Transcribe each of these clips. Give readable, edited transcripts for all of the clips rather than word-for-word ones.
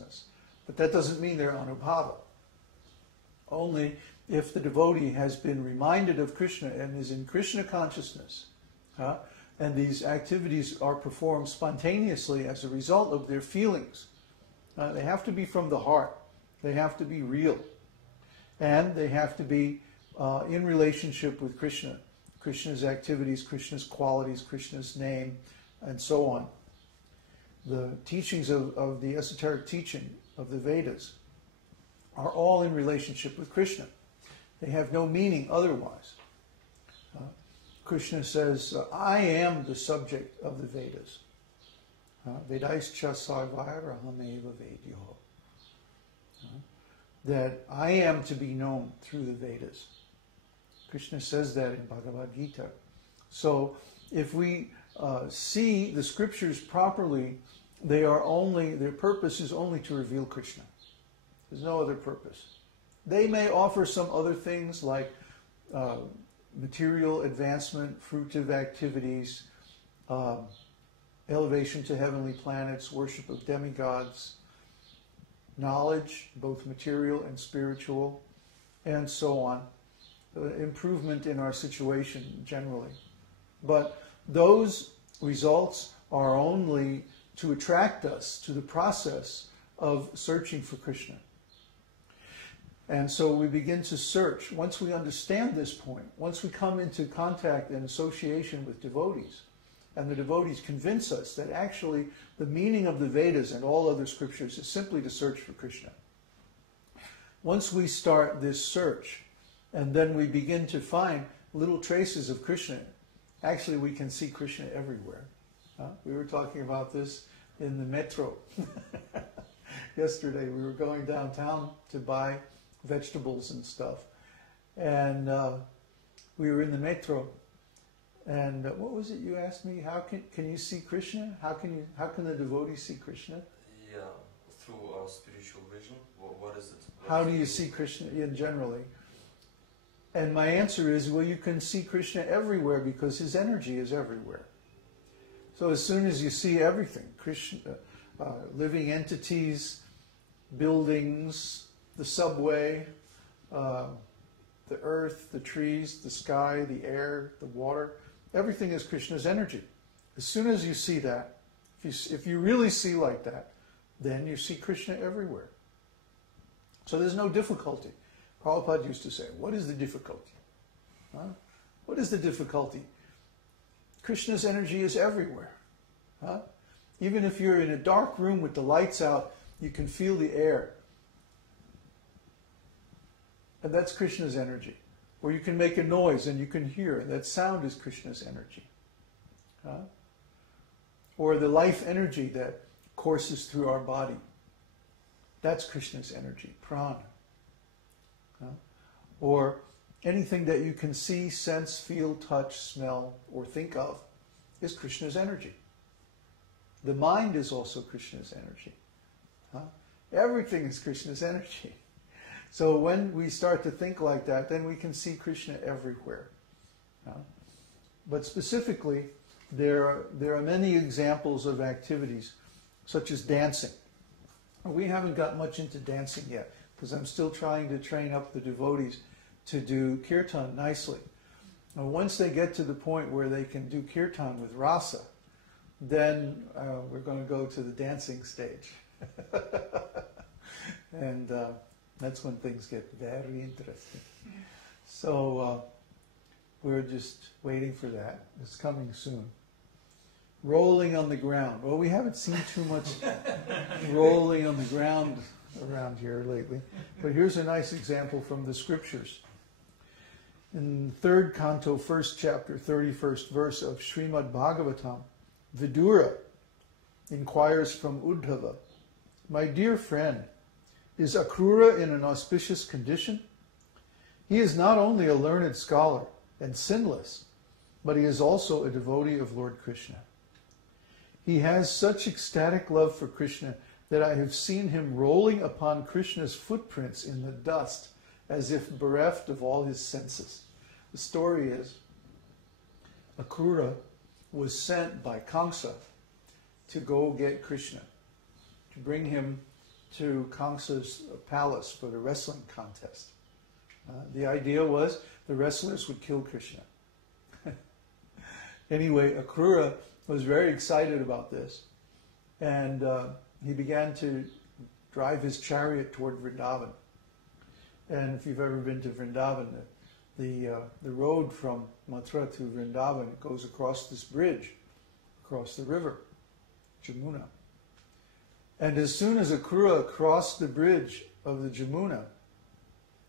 consciousness. But that doesn't mean they're Anubhava. Only if the devotee has been reminded of Krishna and is in Krishna consciousness, and these activities are performed spontaneously as a result of their feelings. They have to be from the heart. They have to be real. And they have to be in relationship with Krishna. Krishna's activities, Krishna's qualities, Krishna's name, and so on. The teachings of the esoteric teaching of the Vedas are all in relationship with Krishna. They have no meaning otherwise. Krishna says, I am the subject of the Vedas. Vedaischa sarvairahameva vedyo. That I am to be known through the Vedas. Krishna says that in Bhagavad Gita. So if we see the scriptures properly, their purpose is only to reveal Krishna. There's no other purpose. They may offer some other things like material advancement, fruitive activities, elevation to heavenly planets, worship of demigods, knowledge, both material and spiritual, and so on. Improvement in our situation generally. But those results are only to attract us to the process of searching for Krishna. And so we begin to search. Once we understand this point, once we come into contact and association with devotees, and the devotees convince us that actually the meaning of the Vedas and all other scriptures is simply to search for Krishna. Once we start this search, and then we begin to find little traces of Krishna, actually we can see Krishna everywhere. We were talking about this in the metro. Yesterday we were going downtown to buy vegetables and stuff. And we were in the metro. And what was it you asked me? How can you see Krishna? How can the devotee see Krishna? Yeah, through our spiritual vision. What is it? How do you see Krishna generally? And my answer is, well, you can see Krishna everywhere because his energy is everywhere. So as soon as you see everything, Krishna, living entities, buildings, the subway, the earth, the trees, the sky, the air, the water, everything is Krishna's energy. As soon as you see that, if you really see like that, then you see Krishna everywhere. So there's no difficulty. Prabhupada used to say, what is the difficulty? What is the difficulty? Krishna's energy is everywhere. Even if you're in a dark room with the lights out, you can feel the air. And that's Krishna's energy. Or you can make a noise and you can hear. That sound is Krishna's energy. Or the life energy that courses through our body. That's Krishna's energy, prana. Or anything that you can see, sense, feel, touch, smell, or think of is Krishna's energy. The mind is also Krishna's energy. Everything is Krishna's energy. So when we start to think like that, then we can see Krishna everywhere. But specifically, there are many examples of activities, such as dancing. We haven't got much into dancing yet, because I'm still trying to train up the devotees to do kirtan nicely. Now, once they get to the point where they can do kirtan with rasa, then we're going to go to the dancing stage. And that's when things get very interesting. So we're just waiting for that. It's coming soon. Rolling on the ground. Well, we haven't seen too much rolling on the ground around here lately. But here's a nice example from the scriptures. In 3rd canto, 1st chapter, 31st verse of Srimad Bhagavatam, Vidura inquires from Uddhava, "My dear friend, is Akrura in an auspicious condition? He is not only a learned scholar and sinless, but he is also a devotee of Lord Krishna. He has such ecstatic love for Krishna that I have seen him rolling upon Krishna's footprints in the dust as if bereft of all his senses." The story is, Akrura was sent by Kamsa to go get Krishna, to bring him to Kamsa's palace for the wrestling contest. The idea was the wrestlers would kill Krishna. Anyway, Akrura was very excited about this, and he began to drive his chariot toward Vrindavan. And if you've ever been to Vrindavan, the road from Mathura to Vrindavan, it goes across this bridge, across the river, Jamuna. And as soon as Akrura crossed the bridge of the Jamuna,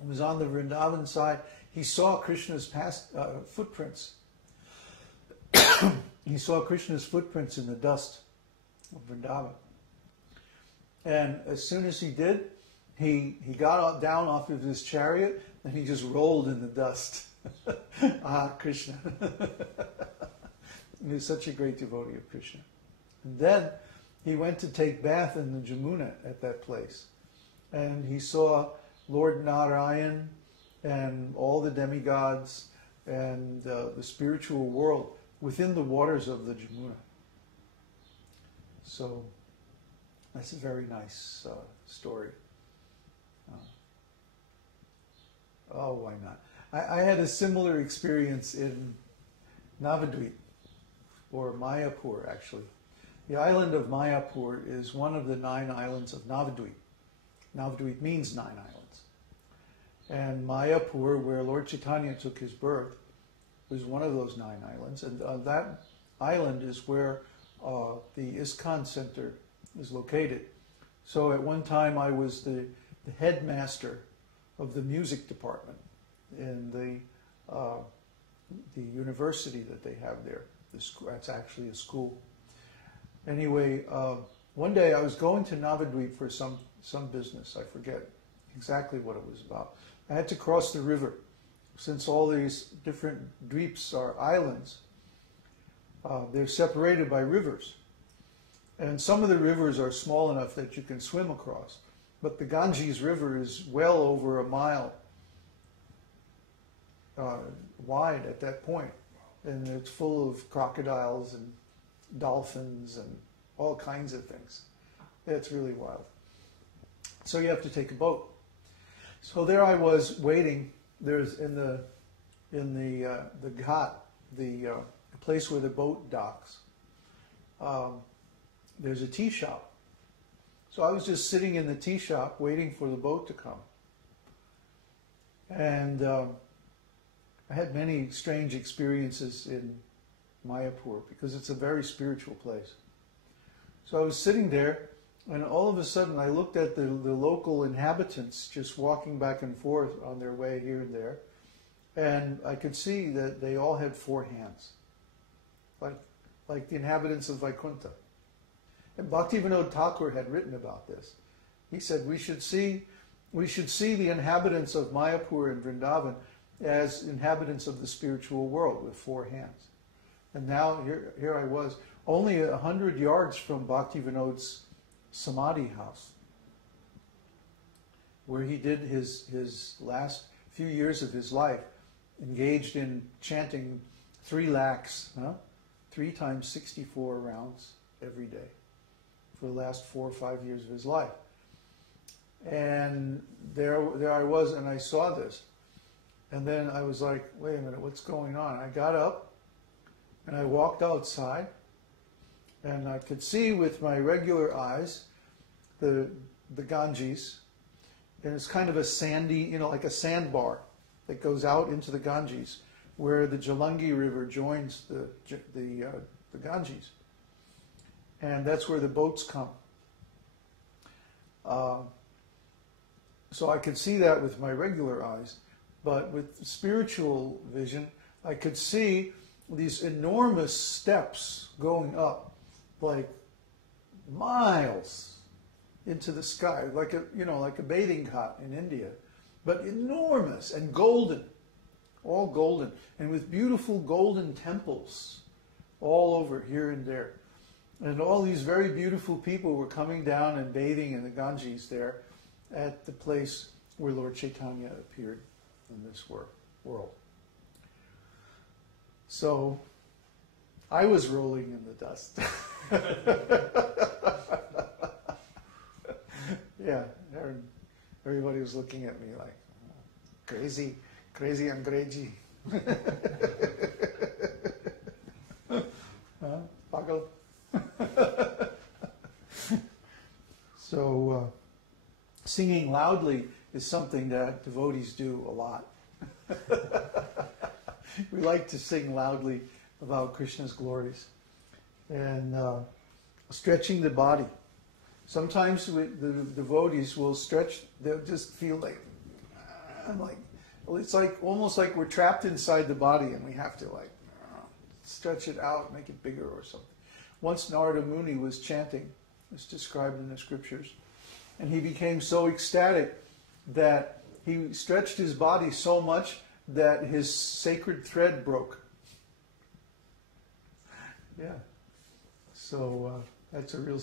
and was on the Vrindavan side, he saw Krishna's footprints. He saw Krishna's footprints in the dust of Vrindavan. And as soon as he did, he got down off of his chariot and he just rolled in the dust. Krishna. He was such a great devotee of Krishna. And then he went to take bath in the Jamuna at that place. And he saw Lord Narayan and all the demigods and the spiritual world within the waters of the Jamuna. So that's a very nice story. Why not? I had a similar experience in Navadvip, or Mayapur actually. The island of Mayapur is one of the 9 islands of Navadvip. Navadvip means 9 islands. And Mayapur, where Lord Chaitanya took his birth, was one of those 9 islands. And that island is where the ISKCON Center is located. So at one time I was the headmaster of the music department in the university that they have there. That's actually a school. Anyway, one day I was going to Navadvip for some business. I forget exactly what it was about. I had to cross the river. Since all these different dweeps are islands, they're separated by rivers. And some of the rivers are small enough that you can swim across. But the Ganges River is well over a mile wide at that point. And it's full of crocodiles and dolphins and all kinds of things. It's really wild. So you have to take a boat. So there I was waiting. There's in the ghat, the place where the boat docks. There's a tea shop. So I was just sitting in the tea shop waiting for the boat to come. And I had many strange experiences in Mayapur because it's a very spiritual place. So I was sitting there, and all of a sudden I looked at the local inhabitants just walking back and forth on their way here and there, and I could see that they all had 4 hands, like the inhabitants of Vaikuntha. And Bhaktivinoda Thakur had written about this. He said we should see the inhabitants of Mayapur and Vrindavan as inhabitants of the spiritual world with 4 hands. And now here I was, only 100 yards from Bhaktivinoda's Samadhi house, where he did his last few years of his life, engaged in chanting 3 lakhs, 3 times 64 rounds every day, for the last 4 or 5 years of his life. And there I was, and I saw this. And then I was like, wait a minute, what's going on? I got up, and I walked outside, and I could see with my regular eyes the Ganges. And it's kind of a sandy, like a sandbar that goes out into the Ganges, where the Jalangi River joins the Ganges. And that's where the boats come. So I could see that with my regular eyes. But with spiritual vision, I could see these enormous steps going up, like miles into the sky, like a bathing ghat in India, but enormous and golden, all golden, and with beautiful golden temples all over here and there. And all these very beautiful people were coming down and bathing in the Ganges there at the place where Lord Chaitanya appeared in this world. So I was rolling in the dust. Yeah, everybody was looking at me like, crazy Angreji. Pagal. So, singing loudly is something that devotees do a lot. We like to sing loudly about Krishna's glories. And stretching the body. Sometimes the devotees will stretch, they'll just feel like, it's like almost like we're trapped inside the body and we have to stretch it out, make it bigger or something. Once Narada Muni was chanting, it's described in the scriptures, and he became so ecstatic that he stretched his body so much that his sacred thread broke. Yeah. So that's a real